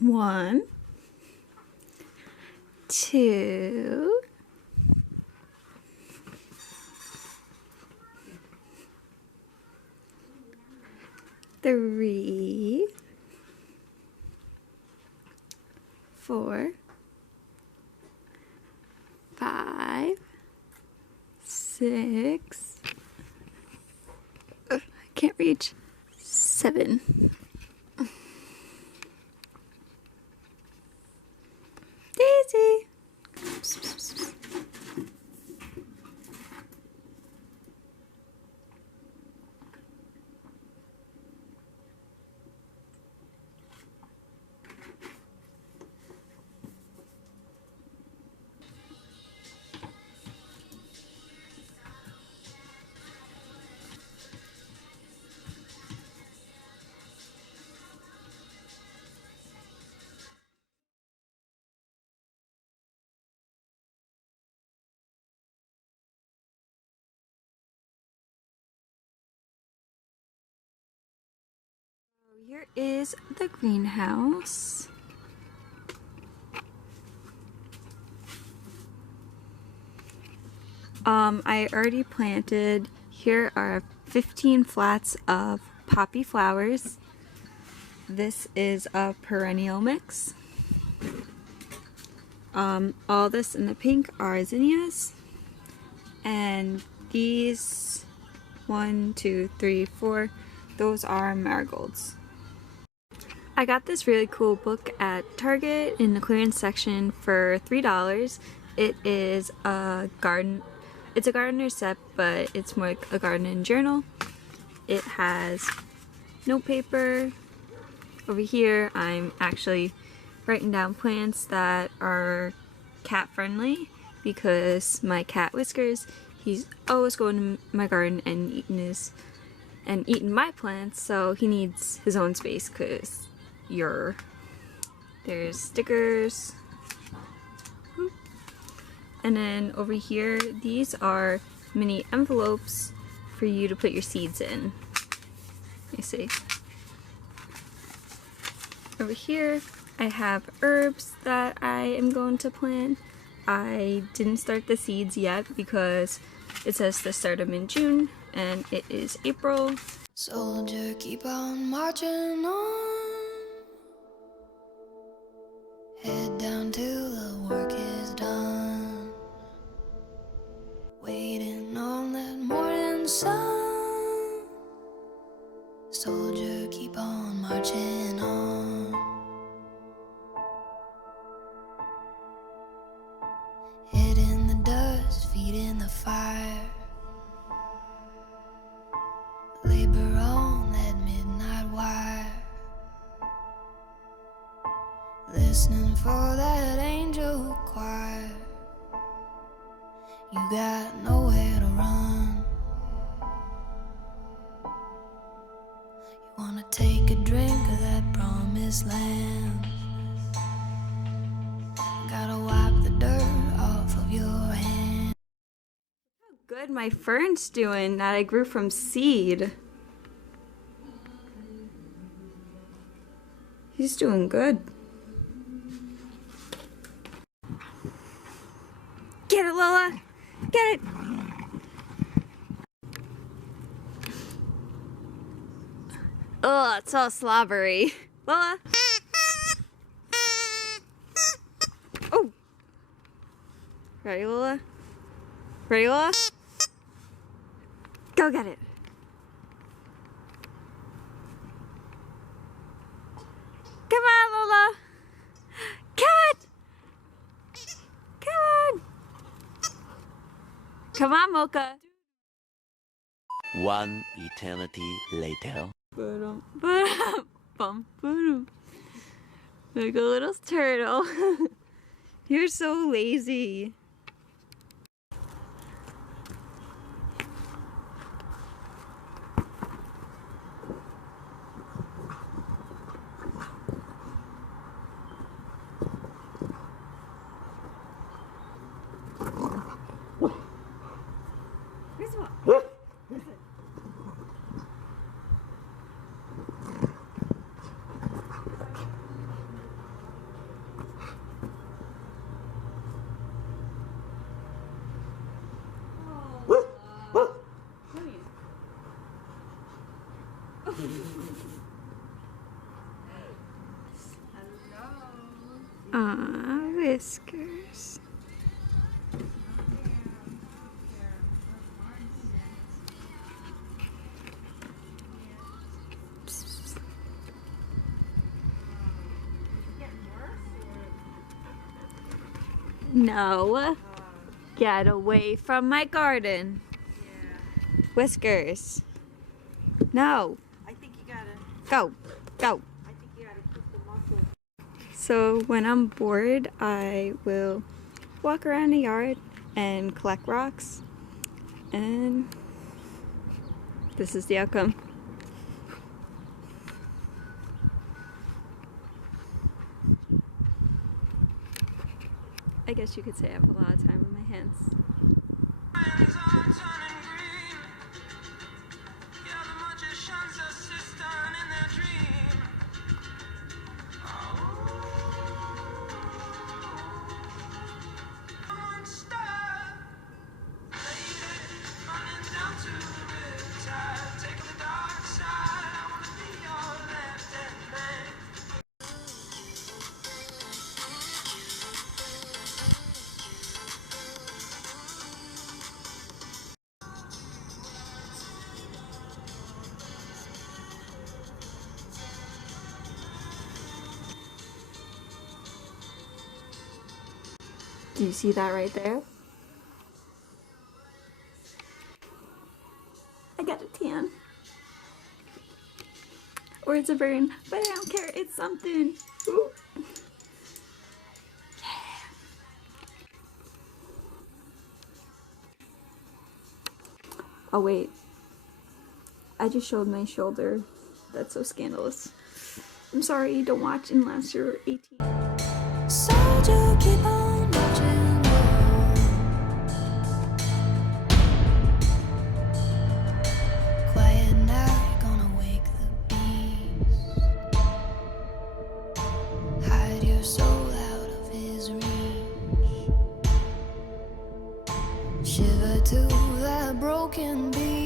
1, 2, 3, 4, 5, 6. I can't reach. 7. Daisy. Here is the greenhouse. I already planted. Here are 15 flats of poppy flowers. This is a perennial mix. All this in the pink are zinnias, and these 1, 2, 3, 4, those are marigolds. I got this really cool book at Target in the clearance section for $3. It is a garden. It's a gardener set, but it's more like a gardening journal. It has note paper. Over here, I'm actually writing down plants that are cat friendly because my cat Whiskers, he's always going to my garden and eating my plants, so he needs his own space because there's stickers. And then over here, these are mini envelopes for you to put your seeds in. Let me see. Over here, I have herbs that I am going to plant. I didn't start the seeds yet because it says to start them in June, and it is April. Soldier, keep on marching on. Head down till the work is done. Waiting on that morning sun. Soldier, keep on marching on. Head in the dust, feet in the fire. Labor on that midnight wire. Listening for that angel choir. You got nowhere to run. You wanna take a drink of that promised land. Gotta wipe the dirt off of your hand. How good my fern's doing that I grew from seed. He's doing good. Get it, Lola! Get it! Oh, it's all slobbery. Lola! Oh! Ready, Lola? Ready, Lola? Go get it! Come on, Lola! Come on! Come on, Mocha! One eternity later. Like a little turtle. You're so lazy. Whiskers. No. Get away from my garden. Whiskers. No. I think you gotta. Go. Go. I think you gotta keep the muscle. So when I'm bored, I will walk around the yard and collect rocks. And this is the outcome. I guess you could say I have a lot of time on my hands. Do you see that right there? I got a tan. Or it's a burn, but I don't care, it's something. Ooh. Yeah. Oh wait, I just showed my shoulder. That's so scandalous. I'm sorry, don't watch unless you're 18. Soldier, keep on marching on. Quiet now, you're gonna wake the beast. Hide your soul out of his reach. Shiver to that broken beat.